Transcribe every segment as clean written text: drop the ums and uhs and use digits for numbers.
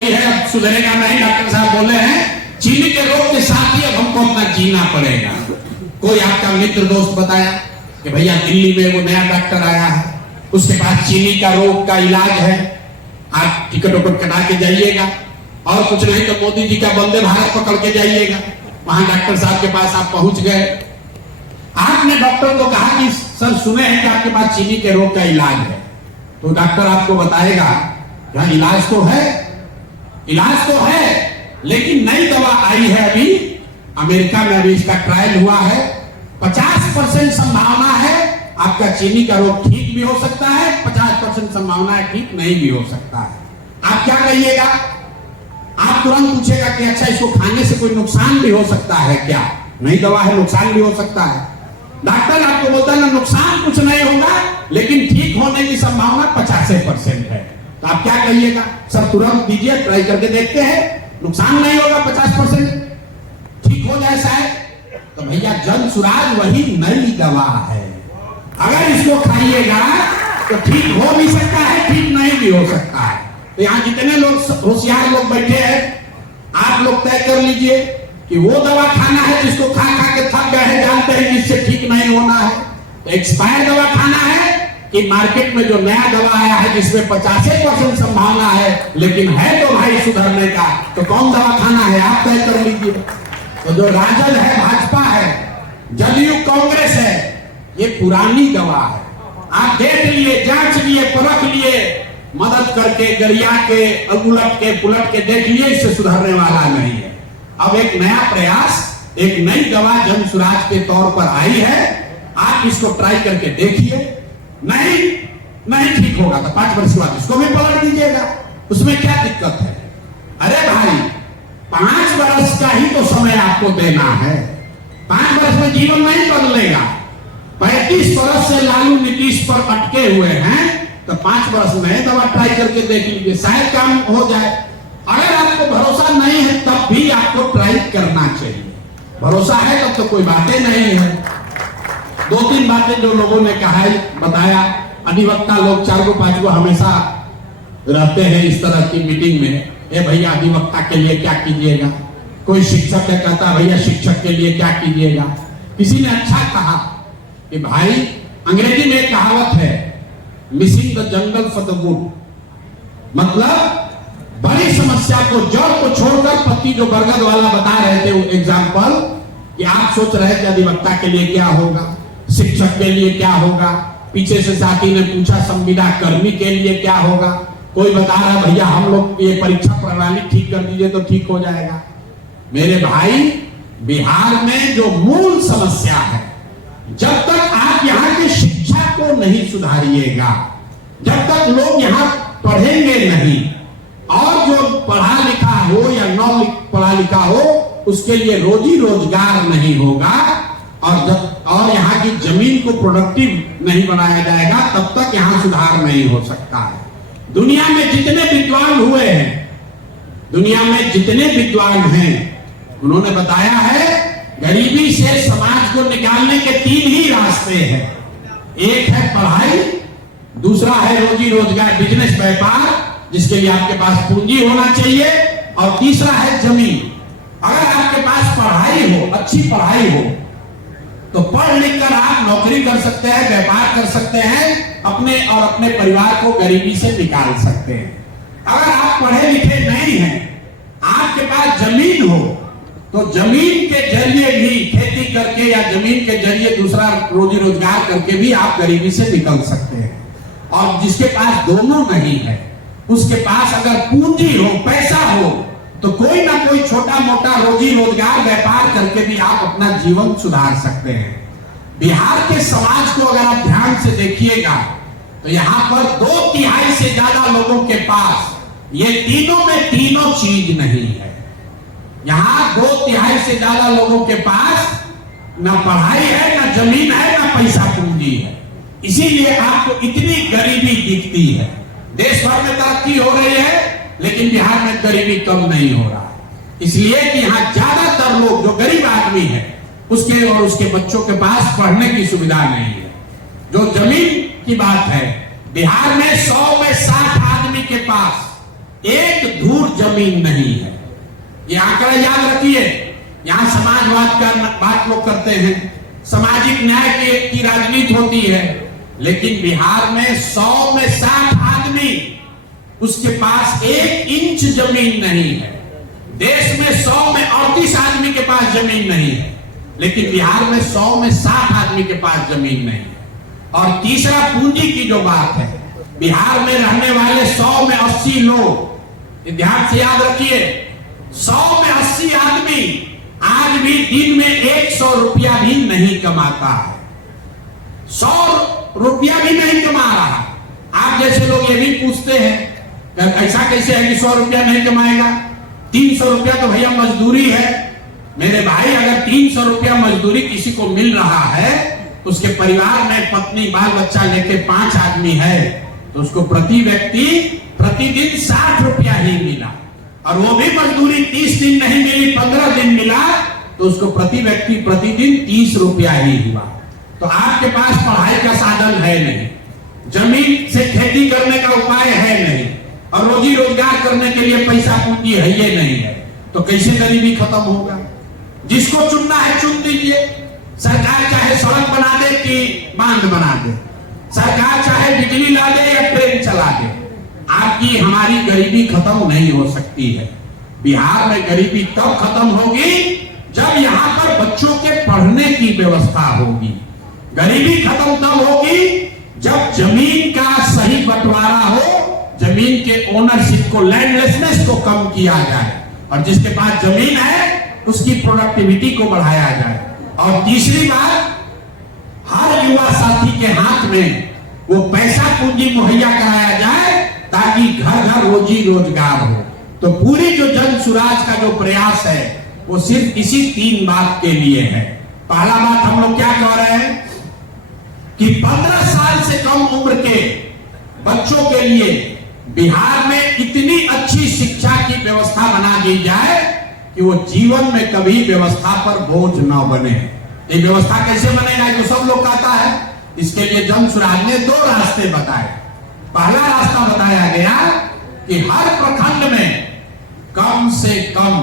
है, अब सुधरेगा नहीं। डॉक्टर साहब बोले हैं चीनी के रोग के साथ ही अब हमको अपना जीना पड़ेगा। कोई आपका मित्र दोस्त बताया कि भैया दिल्ली में वो नया डॉक्टर आया है, उसके पास चीनी का रोग का इलाज है, आप टिकट उकट कटा के जाइएगा, और कुछ नहीं तो मोदी जी का वंदे भारत पकड़ के जाइएगा। वहां डॉक्टर साहब के पास आप पहुंच गए, आपने डॉक्टर को कहा कि सर सुने हैं कि आपके पास चीनी के रोग का इलाज है, तो डॉक्टर आपको बताएगा क्या इलाज तो है, इलाज तो है, लेकिन नई दवा आई है अभी अमेरिका में, अभी इसका ट्रायल हुआ है, 50% संभावना है आपका चीनी का रोग ठीक भी हो सकता है, 50% संभावना है ठीक नहीं भी हो सकता है। आप क्या कहिएगा? आप तुरंत पूछेगा कि अच्छा इसको खाने से कोई नुकसान भी हो सकता है क्या? नई दवा है, नुकसान भी हो सकता है। डॉक्टर आपको बोलता है ना नुकसान कुछ नहीं होगा, लेकिन ठीक होने की संभावना 50% है, तो आप क्या कहिएगा? सर तुरंत दीजिए, ट्राई करके देखते हैं, नुकसान नहीं होगा, 50% ठीक हो जाए शायद। तो भैया जन सुराज वही नई दवा है, अगर इसको खाइएगा तो ठीक हो भी सकता है, ठीक नहीं भी हो सकता है। तो यहाँ जितने लोग होशियार लोग बैठे हैं, आप लोग तय कर लीजिए कि वो दवा खाना है जिसको खा खा के थक गए हैं, जानते हैं कि इससे ठीक नहीं होना है, तो एक्सपायर दवा खाना है कि मार्केट में जो नया दवा आया है जिसमें 50% संभावना है लेकिन है तो भाई सुधरने का, तो कौन दवा खाना है आप तय कर लीजिए। तो जो राजद है, भाजपा है, जदयू कांग्रेस है, ये पुरानी दवा है, आप देख लिए, जांच लिए, परख लिए, मदद करके गरिया के उलट के पुलट के देख लिए, इससे सुधरने वाला नहीं है। अब एक नया प्रयास, एक नई दवा जन सुराज के तौर पर आई है, आप इसको ट्राई करके देखिए, नहीं ठीक होगा तो 5 वर्ष बाद इसको भी पलट दीजिएगा, उसमें क्या दिक्कत है? अरे भाई 5 वर्ष का ही तो समय आपको देना है, 5 वर्ष में जीवन नहीं बदलेगा। 35 वर्ष से लालू नीतीश पर अटके हुए हैं, तो 5 वर्ष में दवा ट्राई करके देख लीजिए, शायद काम हो जाए। अगर आपको भरोसा नहीं है तब भी आपको ट्राई करना चाहिए, भरोसा है तब तो कोई बातें नहीं है। 2-3 बातें जो लोगों ने कहा है, बताया, अधिवक्ता लोग 4-5 को हमेशा रहते हैं इस तरह की मीटिंग में, ए भैया अधिवक्ता के लिए क्या कीजिएगा, कोई शिक्षक है कहता भैया शिक्षक के लिए क्या कीजिएगा। किसी ने अच्छा कहा कि भाई अंग्रेजी में एक कहावत है, missing the jungle for the wood, मतलब बड़ी समस्या को जड़ को छोड़कर पत्ती, जो बरगद वाला बता रहे थे वो एग्जाम्पल, कि आप सोच रहे थे अधिवक्ता के लिए क्या होगा, शिक्षक के लिए क्या होगा, पीछे से साथी ने पूछा संविदा कर्मी के लिए क्या होगा, कोई बता रहा भैया हम लोग ये परीक्षा प्रणाली ठीक कर दीजिए तो ठीक हो जाएगा। मेरे भाई बिहार में जो मूल समस्या है, जब तक आप यहाँ की शिक्षा को नहीं सुधारिएगा, जब तक लोग यहाँ पढ़ेंगे नहीं, और जो पढ़ा लिखा हो या न पढ़ा लिखा हो उसके लिए रोजी रोजगार नहीं होगा, और यहाँ की जमीन को प्रोडक्टिव नहीं बनाया जाएगा, तब तक यहाँ सुधार नहीं हो सकता है। दुनिया में जितने विद्वान हुए हैं, दुनिया में जितने विद्वान हैं, उन्होंने बताया है गरीबी से समाज को निकालने के 3 ही रास्ते हैं। एक है पढ़ाई, दूसरा है रोजी रोजगार, बिजनेस, व्यापार, जिसके लिए आपके पास पूंजी होना चाहिए, और तीसरा है जमीन। अगर आपके पास पढ़ाई हो, अच्छी पढ़ाई हो, तो पढ़ लिख कर आप नौकरी कर सकते हैं, व्यापार कर सकते हैं, अपने और अपने परिवार को गरीबी से निकाल सकते हैं। अगर आप पढ़े लिखे नहीं हैं, आपके पास जमीन हो, तो जमीन के जरिए भी खेती करके या जमीन के जरिए दूसरा रोजी रोजगार करके भी आप गरीबी से निकल सकते हैं। और जिसके पास दोनों नहीं है, उसके पास अगर पूंजी हो, पैसा हो, तो कोई ना कोई छोटा मोटा रोजी रोजगार व्यापार करके भी आप अपना जीवन सुधार सकते हैं। बिहार के समाज को अगर आप ध्यान से देखिएगा, तो यहाँ पर 2/3 से ज्यादा लोगों के पास ये तीनों में तीनों चीज नहीं है। यहाँ 2/3 से ज्यादा लोगों के पास ना पढ़ाई है, ना जमीन है, ना पैसा पूंजी है, इसीलिए आपको इतनी गरीबी दिखती है। देश भर में तरक्की हो रही है, लेकिन बिहार में गरीबी कम नहीं हो रहा, इसलिए कि यहाँ ज्यादातर लोग जो गरीब आदमी है, उसके और उसके बच्चों के पास पढ़ने की सुविधा नहीं है। जो जमीन की बात है, बिहार में 100 में 60 आदमी के पास एक धूर जमीन जमीन नहीं है। ये आंकड़ा याद रखिए। यहाँ समाजवाद का बात लोग करते हैं, सामाजिक न्याय की राजनीति होती है, लेकिन बिहार में 100 में 60 आदमी उसके पास 1 इंच जमीन नहीं है। देश में 100 में 38 आदमी के पास जमीन नहीं है, लेकिन बिहार में 100 में 60 आदमी के पास जमीन नहीं है। और तीसरा पूंजी की जो बात है, बिहार में रहने वाले 100 में 80 लोग, ध्यान से याद रखिए, 100 में 80 आदमी आज भी दिन में 100 रुपया भी नहीं कमाता है। 100 रुपया भी नहीं कमा रहा। आप जैसे लोग ये भी पूछते हैं ऐसा कैसे है कि 100 रुपया नहीं कमाएगा, 300 रुपया तो भैया मजदूरी है। मेरे भाई, अगर 300 रुपया मजदूरी किसी को मिल रहा है, उसके परिवार में पत्नी बाल बच्चा लेके 5 आदमी है, तो उसको प्रति व्यक्ति प्रतिदिन 60 रुपया ही मिला। और वो भी मजदूरी 30 दिन नहीं मिली, 15 दिन मिला, तो उसको प्रति व्यक्ति प्रतिदिन 30 रुपया ही हुआ। तो आपके पास पढ़ाई का साधन है नहीं, जमीन से खेती करने का उपाय है नहीं, और रोजी रोजगार करने के लिए पैसा पूंजी है ये नहीं है, तो कैसे गरीबी खत्म होगा? जिसको चुनना है चुन दीजिए। सरकार चाहे सड़क बना दे कि बांध बना दे, सरकार चाहे बिजली ला दे या ट्रेन चला दे, आपकी हमारी गरीबी खत्म नहीं हो सकती है। बिहार में गरीबी तब खत्म होगी जब यहाँ पर बच्चों के पढ़ने की व्यवस्था होगी। गरीबी खत्म तब होगी जब जमीन का सही बंटवारा हो, जमीन के ओनरशिप को, लैंडलेसनेस को कम किया जाए, और जिसके पास जमीन है उसकी प्रोडक्टिविटी को बढ़ाया जाए। और तीसरी बात, हर युवा साथी के हाथ में वो पैसा पूंजी मुहैया कराया जाए ताकि घर घर रोजी रोजगार हो। तो पूरी जो जन सुराज का जो प्रयास है वो सिर्फ इसी 3 बात के लिए है। पहला बात हम लोग क्या कह रहे हैं कि 15 साल से कम उम्र के बच्चों के लिए बिहार में इतनी अच्छी शिक्षा की व्यवस्था बना दी जाए कि वो जीवन में कभी व्यवस्था पर बोझ न बने। ये व्यवस्था कैसे बनेगा जो सब लोग कहता है, इसके लिए जन सुराज ने 2 रास्ते बताए। पहला रास्ता बताया गया कि हर प्रखंड में कम से कम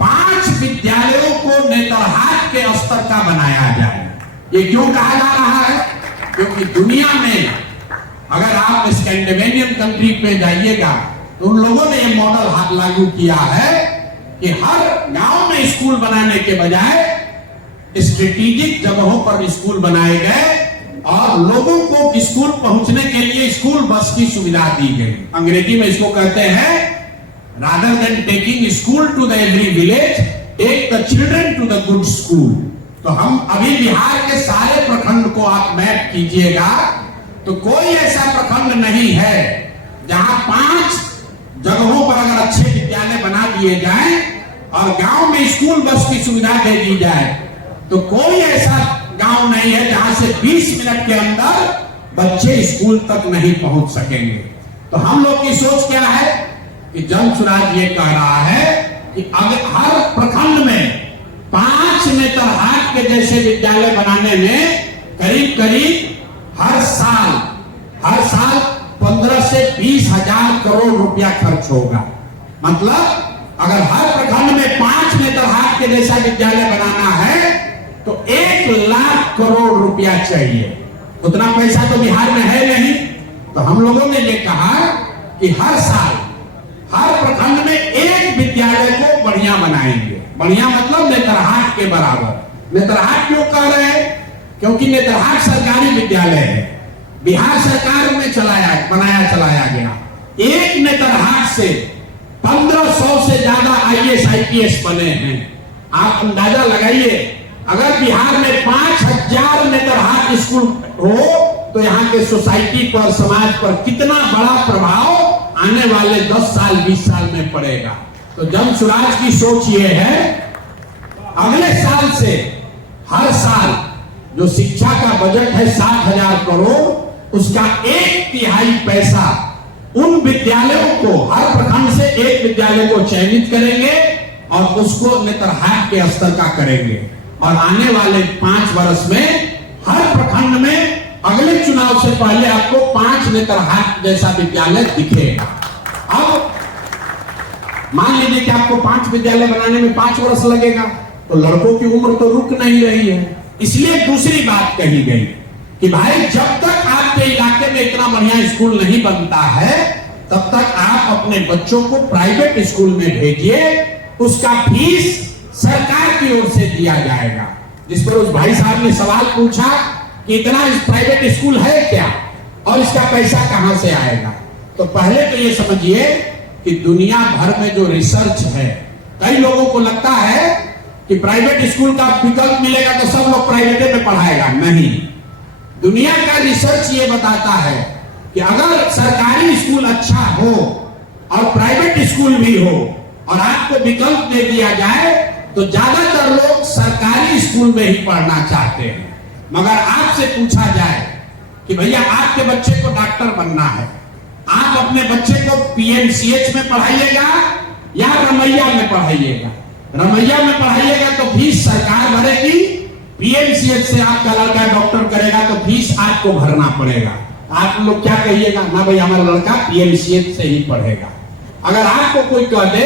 5 विद्यालयों को नेतरहाट के स्तर का बनाया जाए। ये क्यों कहा जा रहा है? क्योंकि दुनिया में अगर आप स्कैंडिनेवियन कंट्री पे जाइएगा तो उन लोगों ने ये मॉडल लागू किया है कि हर गांव में स्कूल बनाने के बजाय स्ट्रेटेजिक जगहों पर स्कूल बनाए गए और लोगों को स्कूल पहुंचने के लिए स्कूल बस की सुविधा दी गई। अंग्रेजी में इसको कहते हैं, rather than taking school to the every village, take the children to the good school. तो हम अभी बिहार के सारे प्रखंड को आप मैप कीजिएगा तो कोई ऐसा प्रखंड नहीं है जहां 5 जगहों पर अगर अच्छे विद्यालय बना दिए जाएं और गांव में स्कूल बस की सुविधा दे दी जाए, तो कोई ऐसा गांव नहीं है जहां से 20 मिनट के अंदर बच्चे स्कूल तक नहीं पहुंच सकेंगे। तो हम लोग की सोच क्या है कि जन सुराज ये कह रहा है कि अगर हर प्रखंड में 5 नेतरहाट के जैसे विद्यालय बनाने में करीब करीब हर साल 15 से 20 हजार करोड़ रुपया खर्च होगा। मतलब अगर हर प्रखंड में 5 नेतरहाट के जैसा विद्यालय बनाना है तो 1 लाख करोड़ रुपया चाहिए। उतना पैसा तो बिहार में है नहीं। तो हम लोगों ने ये कहा कि हर साल हर प्रखंड में 1 विद्यालय को बढ़िया बनाएंगे। बढ़िया मतलब नेतरहाट के बराबर। नेतरहाट क्यों कह रहे हैं? क्योंकि नेतरहाट सरकारी विद्यालय है, बिहार सरकार में चलाया गया। एक नेतरहाट से 1500 से ज्यादा IAS IPS बने हैं। आप अंदाजा लगाइए, अगर बिहार में 5000 नेतरहाट स्कूल हो तो यहाँ के सोसाइटी पर, समाज पर कितना बड़ा प्रभाव आने वाले 10 साल 20 साल में पड़ेगा। तो जन सुराज की सोच ये है, अगले साल से हर साल जो शिक्षा का बजट है 60,000 करोड़, उसका 1/3 पैसा उन विद्यालयों को, हर प्रखंड से 1 विद्यालय को चयनित करेंगे और उसको नेतरहाट के स्तर का करेंगे। और आने वाले 5 वर्ष में हर प्रखंड में अगले चुनाव से पहले आपको 5 नेतरहाट जैसा विद्यालय दिखेगा। अब मान लीजिए कि आपको 5 विद्यालय बनाने में 5 वर्ष लगेगा, तो लड़कों की उम्र तो रुक नहीं रही है। इसलिए दूसरी बात कही गई कि भाई जब तक आपके इलाके में इतना बढ़िया स्कूल नहीं बनता है, तब तक आप अपने बच्चों को प्राइवेट स्कूल में भेजिए, उसका फीस सरकार की ओर से दिया जाएगा। जिस पर उस भाई साहब ने सवाल पूछा कि इतना प्राइवेट स्कूल है क्या और इसका पैसा कहां से आएगा, तो पहले तो ये समझिए कि दुनिया भर में जो रिसर्च है, कई लोगों को लगता है कि प्राइवेट स्कूल का विकल्प मिलेगा तो सब लोग प्राइवेट में पढ़ाएगा, नहीं। दुनिया का रिसर्च ये बताता है कि अगर सरकारी स्कूल अच्छा हो और प्राइवेट स्कूल भी हो और आपको विकल्प दे दिया जाए, तो ज्यादातर लोग सरकारी स्कूल में ही पढ़ना चाहते हैं। मगर आपसे पूछा जाए कि भैया आपके बच्चे को डॉक्टर बनना है, आप अपने बच्चे को पीएमसीएच में पढ़ाइएगा या रमैया में पढ़ाइएगा? रमैया में पढ़ाइएगा तो फीस सरकार भरेगी, पीएमसीएच से आपका लड़का डॉक्टर करेगा तो फीस आपको भरना पड़ेगा। आप लोग क्या कहिएगा? ना भाई हमारा लड़का पीएमसीएच से ही पढ़ेगा। अगर आपको कोई कह दे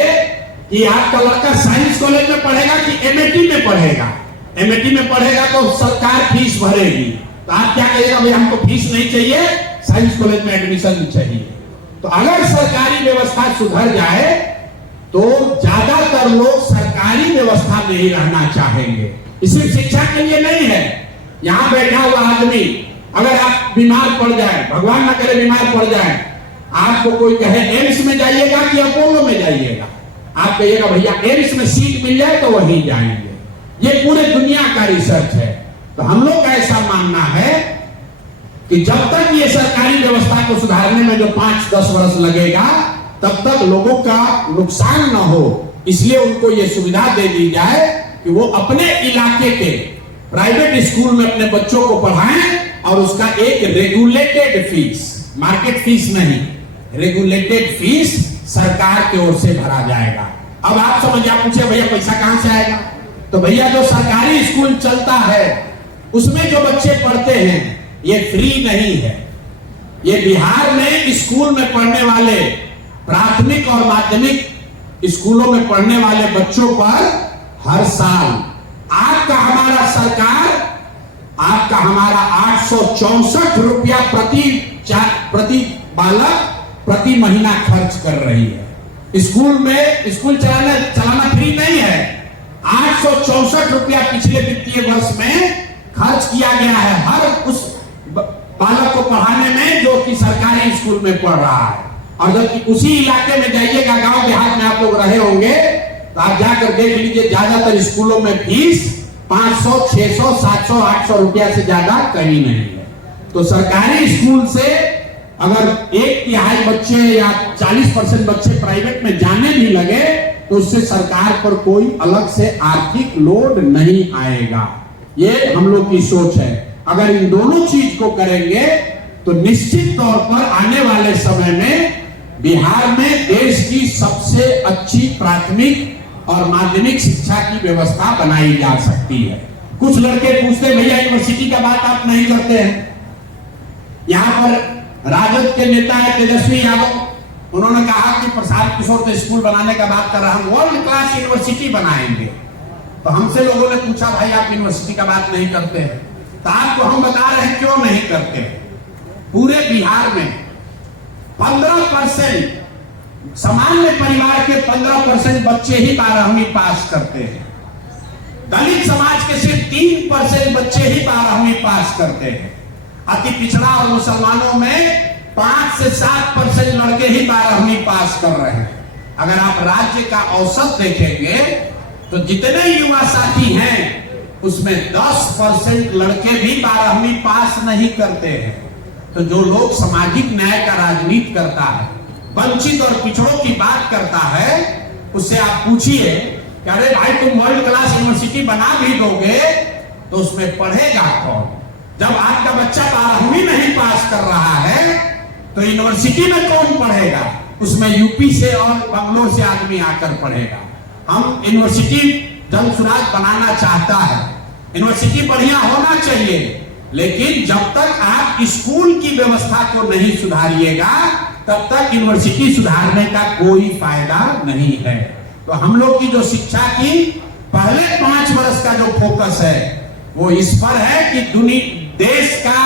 कि आपका लड़का साइंस कॉलेज में पढ़ेगा कि एमएटी में पढ़ेगा, एमएटी में पढ़ेगा तो सरकार फीस भरेगी, तो आप क्या कहिएगा? भाई हमको फीस नहीं चाहिए, साइंस कॉलेज में एडमिशन चाहिए। तो अगर सरकारी व्यवस्था सुधर जाए तो ज्यादातर लोग सरकारी व्यवस्था में ही रहना चाहेंगे। सिर्फ शिक्षा के लिए नहीं है। यहाँ बैठा हुआ आदमी अगर आप बीमार पड़ जाए, भगवान ना करे बीमार पड़ जाए, आपको कोई कहे एम्स में जाइएगा कि अपोलो में जाइएगा, आप कहिएगा भैया एम्स में सीट मिल जाए तो वहीं जाएंगे। ये पूरे दुनिया का रिसर्च है। तो हम लोग का ऐसा मानना है कि जब तक ये सरकारी व्यवस्था को सुधारने में जो 5-10 वर्ष लगेगा, तब तक लोगों का नुकसान न हो, इसलिए उनको ये सुविधा दे दी जाए कि वो अपने इलाके के प्राइवेट स्कूल में अपने बच्चों को पढ़ाएं और उसका एक रेगुलेटेड फीस, मार्केट फीस नहीं, रेगुलेटेड फीस सरकार की ओर से भरा जाएगा। अब आप समझिए, आप पूछे भैया पैसा कहां से आएगा? तो भैया जो सरकारी स्कूल चलता है उसमें जो बच्चे पढ़ते हैं ये फ्री नहीं है। ये बिहार में स्कूल में पढ़ने वाले, प्राथमिक और माध्यमिक स्कूलों में पढ़ने वाले बच्चों पर हर साल आपका हमारा सरकार, आपका हमारा 864 रुपया प्रति बालक प्रति महीना खर्च कर रही है। स्कूल में स्कूल चलाना फ्री नहीं है। 864 रुपया पिछले वित्तीय वर्ष में खर्च किया गया है हर उस बालक को पढ़ाने में जो कि सरकारी स्कूल में पढ़ रहा है। और जब उसी इलाके में जाइएगा, गांव देहात में आप लोग रहे होंगे, तो आप जाकर देख लीजिए ज्यादातर स्कूलों में फीस 500, 600, 700, 800 रुपया से ज्यादा कहीं नहीं है। तो सरकारी स्कूल से अगर 1/3 बच्चे या 40% बच्चे प्राइवेट में जाने भी लगे तो उससे सरकार पर कोई अलग से आर्थिक लोड नहीं आएगा। ये हम लोग की सोच है। अगर इन दोनों चीज को करेंगे तो निश्चित तौर पर आने वाले समय में बिहार में देश की सबसे अच्छी प्राथमिक और माध्यमिक शिक्षा की व्यवस्था बनाई जा सकती है। कुछ लड़के पूछते भैया यूनिवर्सिटी का बात आप नहीं करते हैं। यहाँ पर राजद के नेता है तेजस्वी यादव, उन्होंने कहा कि प्रसाद किशोर तो स्कूल बनाने का बात कर रहा, हम वर्ल्ड क्लास यूनिवर्सिटी बनाएंगे। तो हमसे लोगों ने पूछा भाई आप यूनिवर्सिटी का बात नहीं करते हैं, तो आपको हम बता रहे हैं क्यों नहीं करते। पूरे बिहार में 15% सामान्य परिवार के 15% बच्चे ही 12वीं पास करते हैं। दलित समाज के सिर्फ 3% बच्चे ही 12वीं पास करते हैं। अति पिछड़ा और मुसलमानों में 5 से 7% लड़के ही 12वीं पास कर रहे हैं। अगर आप राज्य का औसत देखेंगे तो जितने युवा साथी हैं उसमें 10% लड़के भी 12वीं पास नहीं करते हैं। तो जो लोग सामाजिक न्याय का राजनीति करता है, वंचित और पिछड़ों की बात करता है, उससे आप पूछिए कि अरे भाई तुम वर्ल्ड क्लास यूनिवर्सिटी बना भी दोगे तो उसमें पढ़ेगा कौन? जब आपका बच्चा 12वीं नहीं पास कर रहा है तो यूनिवर्सिटी में कौन पढ़ेगा? उसमें यूपी से और बंगलोर से आदमी आकर पढ़ेगा। हम यूनिवर्सिटी जन सुराज बनाना चाहता है, यूनिवर्सिटी बढ़िया होना चाहिए, लेकिन जब तक आप स्कूल की व्यवस्था को नहीं सुधारिएगा तब तक यूनिवर्सिटी सुधारने का कोई फायदा नहीं है। तो हम लोग की जो शिक्षा की पहले 5 वर्ष का जो फोकस है वो इस पर है कि देश का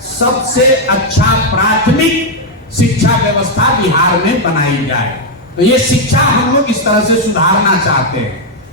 सबसे अच्छा प्राथमिक शिक्षा व्यवस्था बिहार में बनाई जाए। तो ये शिक्षा हम लोग इस तरह से सुधारना चाहते हैं।